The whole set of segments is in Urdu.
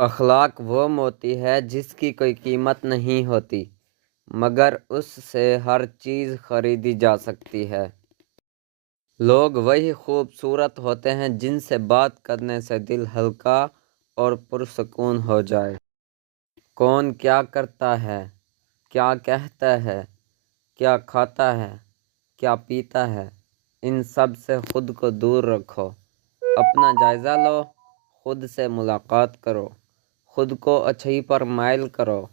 اخلاق وہ موتی ہے جس کی کوئی قیمت نہیں ہوتی مگر اس سے ہر چیز خریدی جا سکتی ہے۔ لوگ وہی خوبصورت ہوتے ہیں جن سے بات کرنے سے دل ہلکا اور پرسکون ہو جائے۔ کون کیا کرتا ہے، کیا کہتا ہے، کیا کھاتا ہے، کیا پیتا ہے، ان سب سے خود کو دور رکھو۔ اپنا جائزہ لو، خود سے ملاقات کرو، خود کو اچھائی پر مائل کرو،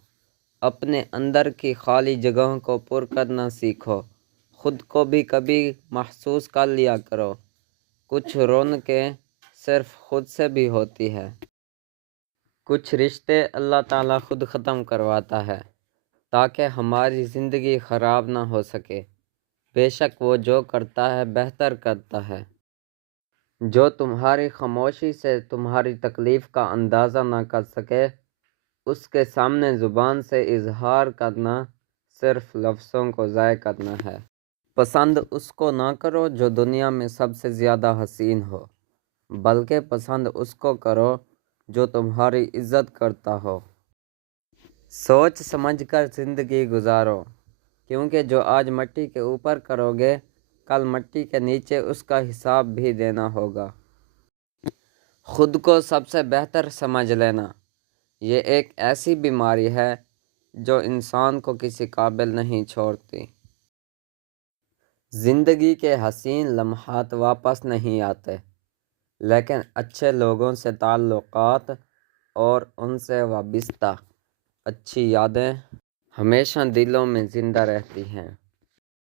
اپنے اندر کی خالی جگہوں کو پر کرنا سیکھو۔ خود کو بھی کبھی محسوس کر لیا کرو، کچھ رونقیں صرف خود سے بھی ہوتی ہے۔ کچھ رشتے اللہ تعالیٰ خود ختم کرواتا ہے تاکہ ہماری زندگی خراب نہ ہو سکے۔ بے شک وہ جو کرتا ہے بہتر کرتا ہے۔ جو تمہاری خاموشی سے تمہاری تکلیف کا اندازہ نہ کر سکے، اس کے سامنے زبان سے اظہار کرنا صرف لفظوں کو ضائع کرنا ہے۔ پسند اس کو نہ کرو جو دنیا میں سب سے زیادہ حسین ہو، بلکہ پسند اس کو کرو جو تمہاری عزت کرتا ہو۔ سوچ سمجھ کر زندگی گزارو، کیونکہ جو آج مٹی کے اوپر کرو گے کل مٹی کے نیچے اس کا حساب بھی دینا ہوگا۔ خود کو سب سے بہتر سمجھ لینا، یہ ایک ایسی بیماری ہے جو انسان کو کسی قابل نہیں چھوڑتی۔ زندگی کے حسین لمحات واپس نہیں آتے، لیکن اچھے لوگوں سے تعلقات اور ان سے وابستہ اچھی یادیں ہمیشہ دلوں میں زندہ رہتی ہیں۔